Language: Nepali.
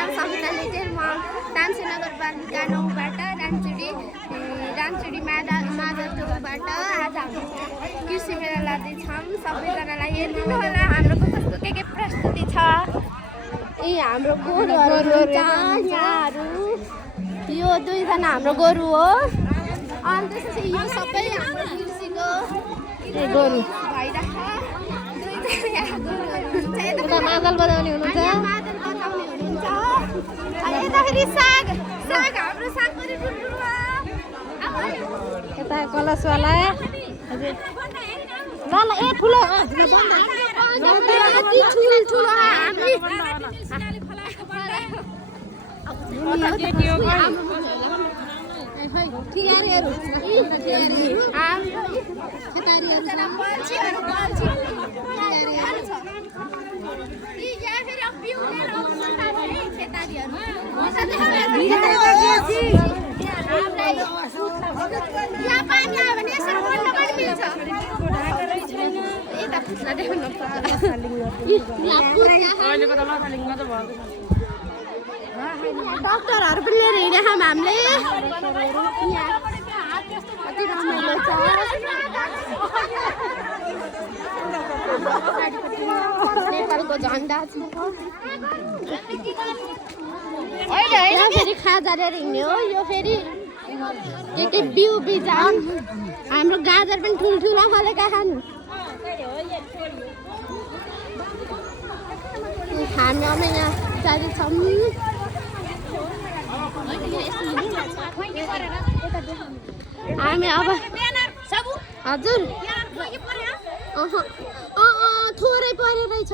नाम सविता लेटेर म तामसे नगरपालिका 9बाट रामचुडी माधवटोकबाट आज हामी कृषि मेला लाँदैछौँ। सबैजनालाई हेरिदिनु होला हाम्रो कस्तो के प्रस्तुति छ। हाम्रो गोरुहरू यहाँहरू यो दुईजना हाम्रो गोरु हो। अनि त्यसपछि यो सबै हाम्रो कृषिको गोरु भइरहेछ। दुईजना यहाँ गोरुहरू उता मादल बजाउने हुनुहुन्छ। अनि यताखेरि साग हाम्रो साग पनि ठुल्ठुलो यता कलशवाला ल ल ए ठुलो ठुल्ठुलो डक्टरहरू पनि लिएर हिँडेछौँ हामीले। कति रमाइलो छ। नेपालको झन्डा छ। फेरि खाजा लिएर हिँड्ने हो। यो फेरि के बिउ बिजन हाम्रो गाजर पनि ठुल्ठुला फलेका छन्। हामी अब यहाँ जाँदैछौँ। हामी अब हजुर थोरै परेर रहेछ।